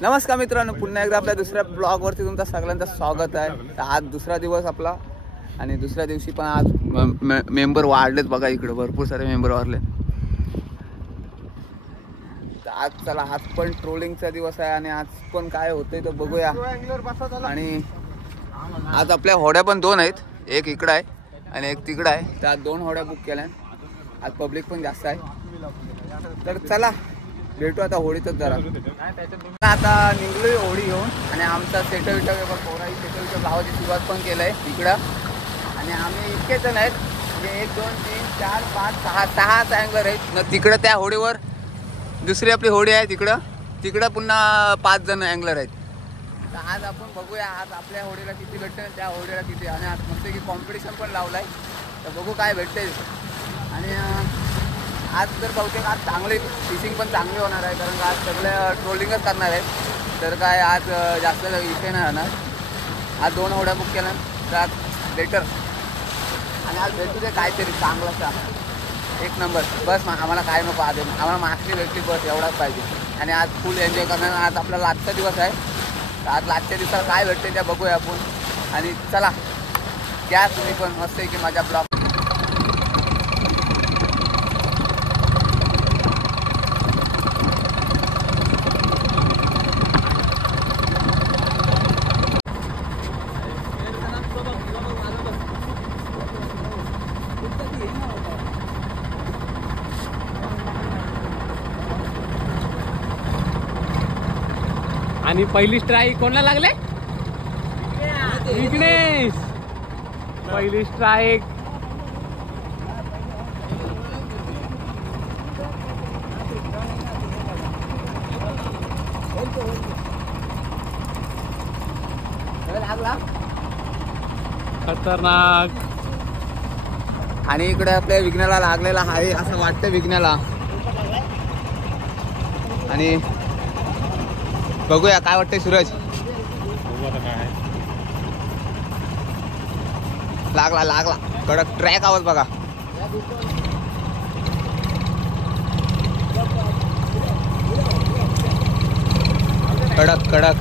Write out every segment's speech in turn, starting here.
नमस्कार मित्रांनो, पुन्हा एकदा आपल्या दुसऱ्या ब्लॉगवरती तुमचं सगळ्यांचं स्वागत आहे. तर आज दुसरा दिवस आपला आणि दुसऱ्या दिवशी पण आज मेंबर वाढलेत बघा. इकडे भरपूर सारे मेंबर वाढले. तर आज चला, आज पण ट्रोलिंगचा दिवस आहे आणि आज पण काय होतंय तर बघूया. आणि आज आपल्या होड्या पण दोन आहेत, एक इकडं आहे आणि एक तिकडं आहे. तर आज दोन होड्या बुक केल्या. आज पब्लिक पण जास्त आहे. तर चला भेटू आता होडीतच जरा. आता निघलोय होडी घेऊन आणि आमचा सेटल पोराई सेटल लावायची सुरुवात पण केलंय इकडं. आणि आम्ही इतके जण आहेत म्हणजे 1 2 3 4 5 6 अँगलर आहेत न. तिकडं त्या होडीवर दुसरी आपली होडी आहे तिकडं पुन्हा 5 जण अँगलर आहेत. तर आज आपण बघूया आज आपल्या होडीला किती भेटते त्या होडीला किती. आणि आज मस्त की कॉम्पिटिशन पण लावलाय. तर बघू काय भेटते. आणि आज तर बहुतेक आज चांगली फिशिंग पण चांगली होणार आहे, कारण आज सगळे ट्रोलिंगच करणार आहेत. तर काय आज जास्त इथे नाही राहणार. आज 2 होड्या बुक केल्या तर आज बेटर. आणि आज भेटू दे काहीतरी चांगलाचा एक नंबर. बस आम्हाला काय नको, आज आम्हाला मागणी भेटली बस एवढाच पाहिजे. आणि आज फुल एन्जॉय करणार. आज आपला लास्टचा दिवस आहे. तर आज लास्टच्या दिवसाला काय भेटते त्या बघूया आपण. आणि चला घ्या तुम्ही पण मस्त आहे की माझ्या ब्लॉग. आणि पहिली स्ट्राईक कोणाला लागले? विघ्नेश. पहिली स्ट्राईक. खतरनाक. आणि इकडे आपल्या विघ्नाला लागलेला आहे असं वाटतं विघ्नाला. आणि बघूया काय वाटतंय सूरज. लागला कडक ट्रॅक आवाज बघा. कडक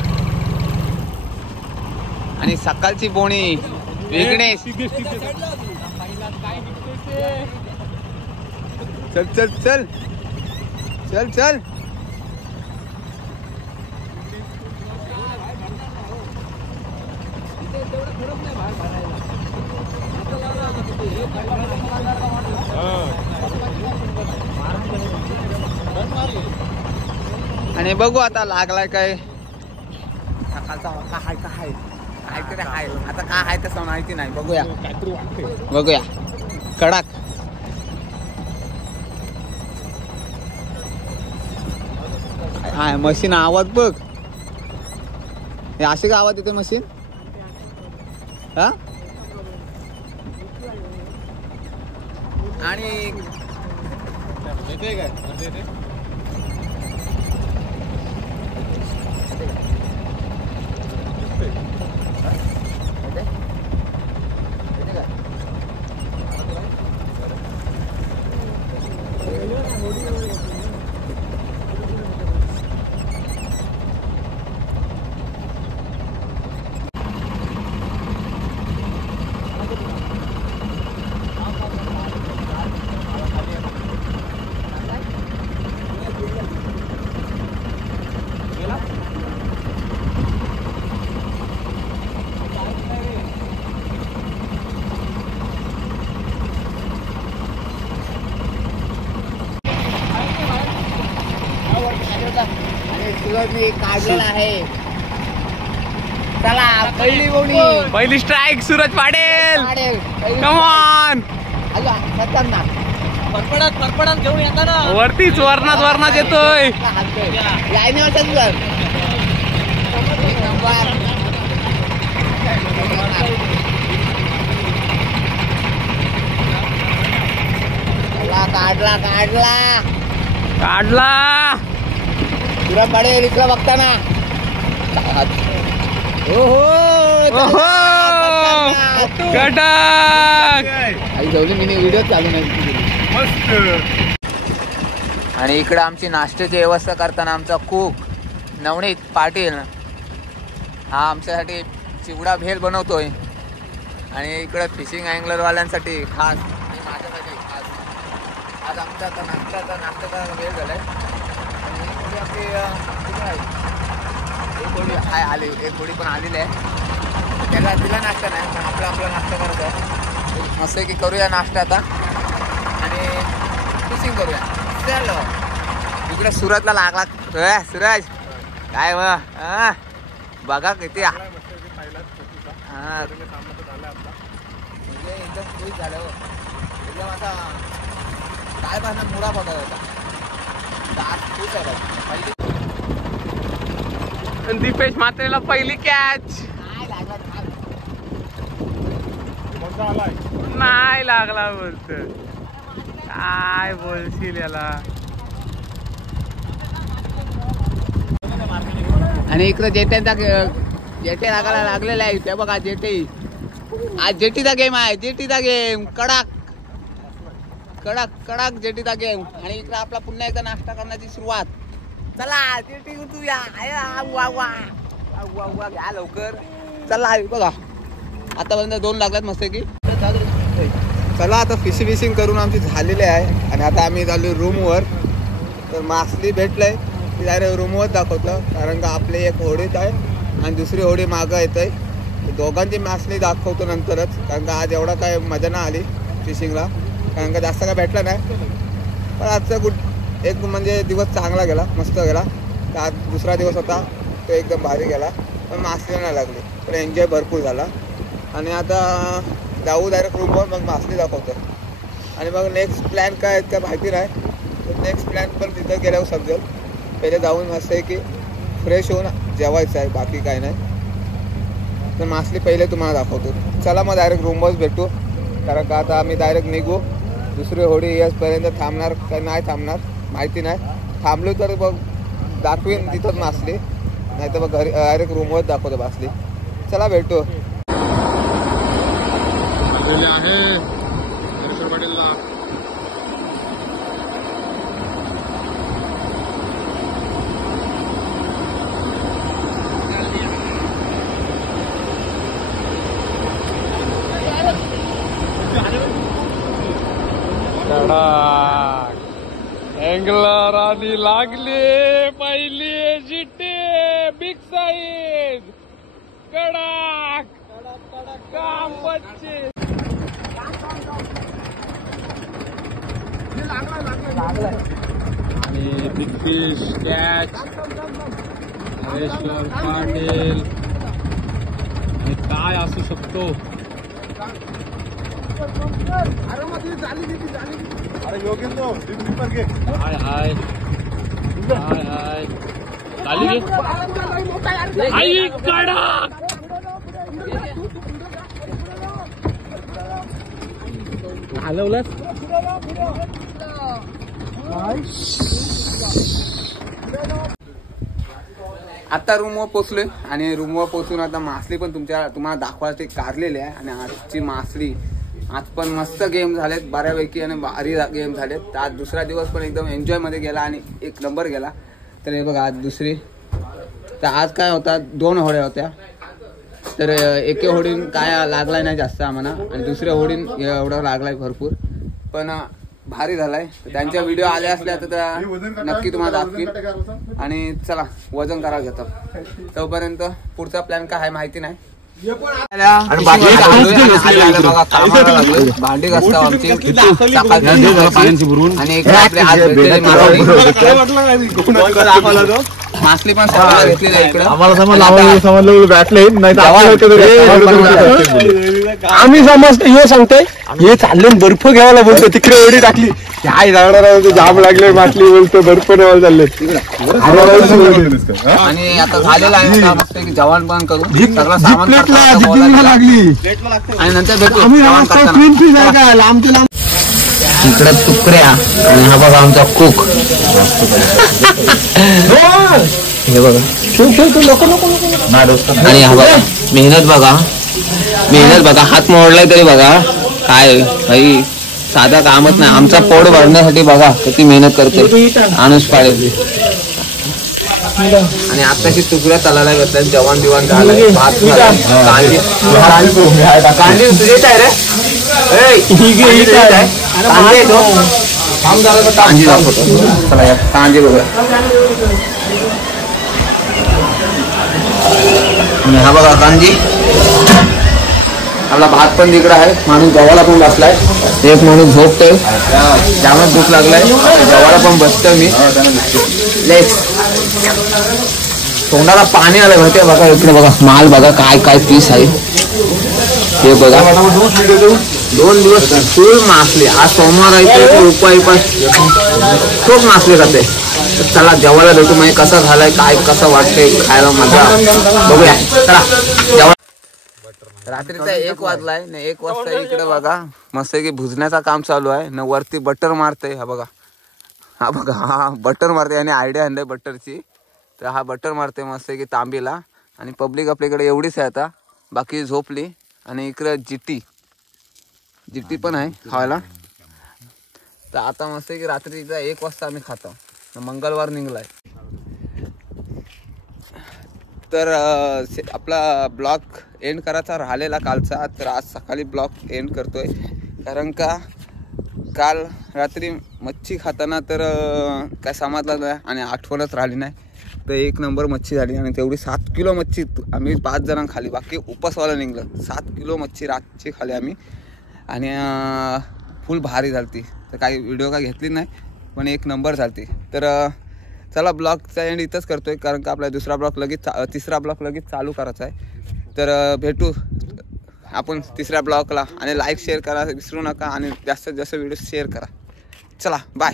आणि सकाळची बोणी विघ्नेश. चल आणि बघू आता लागलाय काय. सकाळचा काय काहीतरी आहे. आता काय आहे तसं माहिती नाही. बघूया कडक. हाय मशीन आवाज बघ. हे असे का आवाज येते मशीन. हा आणि सूरजने काढलेला आहे. चला पहिली गोणी. पहिली स्ट्राईक सूरज पाडेल. Come on. खतरनाक. फरफडत घेऊन येताना वरतीच वरणात येतोय. लाईनीवर काढला. तुला पडेल इकडं बघताना. ओहो. कडक. आई जाऊन मी व्हिडिओ चालू नाही. आणि इकडं आमची नाश्त्याची व्यवस्था करताना आमचा कुक नवनीत पाटील हा आमच्यासाठी चिवडा भेल बनवतोय. आणि इकडं फिशिंग अँगलरवाल्यांसाठी खास आणि माझ्यासाठी खास आज आमचा आता नाश्त्याचा वेळ झाला आहे. आणि एक होडी आपली कुठे आहे, एक होडी आहे आली, एक होडी पण आलेली आहे. त्याला तिला नाश्ता नाही पण आपला नाश्ता करायचा आहे. मस्त की करूया नाश्ता आता आणि फिशिंग करूया. चलो इकडे सुरतला लागला सूरज काय बघा किती हां एकदम खुश झालं एकदम. आता काय पाहणार मुळा बघा होता आज खुश आहे. दीपेश मात्रेला पहिली कॅच नाही लागला बोलत. काय बोलशील याला. आणि इकडं जेटे लागायला लागलेला आहे. ते बघा जेटे आज जेटीचा गेम आहे. जेटीचा गेम कडक जेटीचा गेम. आणि इकडं आपला पुन्हा एकदा नाश्ता करण्याची सुरुवात. चला जेटी उठूया घ्या लवकर. चला बघा आतापर्यंत 2 लागल्यात मस्त की. चला आता फिशिंग करून आमची झालेली आहे. आणि आता आम्ही चालू रूमवर. तर मासली भेटलंय ती डायरेक्ट रूमवर दाखवतं. कारण का आपली एक होडीत आहे आणि दुसरी होडी मागं येत आहे. दोघांची मासली दाखवतो नंतरच. कारण का आज एवढा काय मजा नाही आली फिशिंगला. कारण का जास्त काय भेटलं नाही. पण आजचा एक म्हणजे दिवस चांगला गेला, मस्त गेला. तर आज दुसरा दिवस होता तो एकदम भारी गेला. पण मासली नाही लागली पण एन्जॉय भरपूर झाला. आणि आता जाऊ डायरेक्ट रूमवर मग मासली दाखवतो. आणि मग नेक्स्ट प्लॅन काय आहेत का माहिती नाही. तर नेक्स्ट प्लॅन पण तिथं गेल्यावर समजेल. पहिले जाऊन मस्त आहे की फ्रेश होऊन जेवायचं आहे, बाकी काय नाही. तर मासली पहिले तुम्हाला दाखवतो. चला मग डायरेक्ट रूमवरच भेटू. कारण का आता आम्ही डायरेक्ट निघू. दुसरी होडी येसपर्यंत थांबणार का नाही थांबणार माहिती नाही. थांबलो तर बघ दाखवीन तिथंच मासली, नाही तर मग घरी डायरेक्ट रूमवरच दाखवतो मासली. चला भेटू. अँगलर आणि लागले पहिली जिटे बिग साईज कडक काम बच्चे. आणि big fish catch Hareshwar Patil. आणि काय असू शकतो. अरे योगेंद्र हाय हाय हाय हाय चाली आई कडा. हलवलं आता रूमवर पोचलोय. आणि रूमवर पोचून आता मासली पण तुम्हाला दाखवायची कारलेली आहे. आणि आजची मासली आज पण मस्त गेम झालेत बऱ्यापैकी आणि भारी गेम झालेत. तर आज दुसरा दिवस पण एकदम एन्जॉयमध्ये गेला आणि 1 नंबर गेला. तर हे बघा आज दुसरी. तर आज काय होता 2 होड्या होत्या. तर एके होडीन काय लागलाय नाही जास्त आम्हाला आणि दुसऱ्या होडीन एवढा लागलाय भरपूर. पण भारी झालाय. त्यांच्या व्हिडिओ आल्या असल्या तर नक्की तुम्हाला दाखवीन. आणि चला वजन करायला घेतो. तोपर्यंत पुढचा प्लॅन काय आहे माहिती नाही. भांडी घासतो आमची आणि मासली पण घेतलेली आहे इकडे. आम्ही समजतो हे सांगतोय हे चालले बर्फ घ्यायला बोलतो तिकडे एवढी टाकली काय जाणार जाम लागले मासली बोलतो बर्फ नेवायला चालले. आणि आता झालेला आहे मस्त की जेवण पण करू सगळं सामान लागली आणि नंतर भेटू. इकडे तुकड्या आणि हा बघा आमचा कुक. हे बघा आणि हा बघा मेहनत बघा हात मोडलाय तरी बघा काय भाई साधा कामच नाही. आमचा पोट भरण्यासाठी बघा किती मेहनत करते अनुष पाडेल. आणि आताशी तुकड्या तलाला घेतल्या, जवान बिवान झालाय, भात झालाय, कांदी तुझे आहे रे. कांदी दाखवतो. चला या कांदी बघा. हा बघा कांदी. आपला भात पण तिकडे आहे. माणूस जेवायला पण बसलाय. एक माणूस झोपतोय, त्यामुळे भूक लागलाय. जेवायला पण बसतोय मी. तोंडाला पाणी आलं माहितीये. बघा इकडे बघा माल बघा काय काय पीस आहे हे बघा. 2 दिवस फुल मासले. आज सोमवार आहे, उपाय खूप मासले जाते. चला जेवायला भेटू. म्हणजे कसं झालंय काय कसं वाटतंय खायला मजा बघूया. चला जेवण. रात्रीचा 1 वाजलाय ना. 1 वाजता इकडे बघा मस्त की भुजण्याचा काम चालू आहे ना. वरती बटर मारतंय. हा बघा हा बघा हा बटर मारते. आणि आयडिया आणलंय बटरची. तर हा बटर मारते मस्त की तांबीला. आणि पब्लिक आपल्याकडे एवढीच आहे आता, बाकी झोपली. आणि इकडे जिट्टी पण आहे खायला. तर आता मस्त की रात्रीचा 1 वाजता आम्ही खातो. मंगळवार निघलाय. तर आपला ब्लॉग एंड करायचा राहिलेला कालचा, तर आज सकाळी ब्लॉग एंड करतोय. कारण का काल रात्री मच्छी खाताना तर काय समजलं नाही आणि आठवणच राहिली नाही. तर 1 नंबर मच्छी झाली. आणि तेवढी 7 किलो मच्छी आम्ही 5 जणां खाली. बाकी उपासवाला निघलं. 7 किलो मच्छी रातची खाली आम्ही. आणि फुल भारी झाली. तर काही व्हिडिओ काय घेतली नाही, पण 1 नंबर झाली. तर चला ब्लॉगचा एंड इथंच करतोय. कारण का आपला तिसरा ब्लॉग लगेच चालू करायचा आहे. तर भेटू आपण तिसऱ्या ब्लॉगला. आणि लाईक शेअर करा विसरू नका. आणि जास्तीत जास्त व्हिडिओ शेअर करा. चला बाय.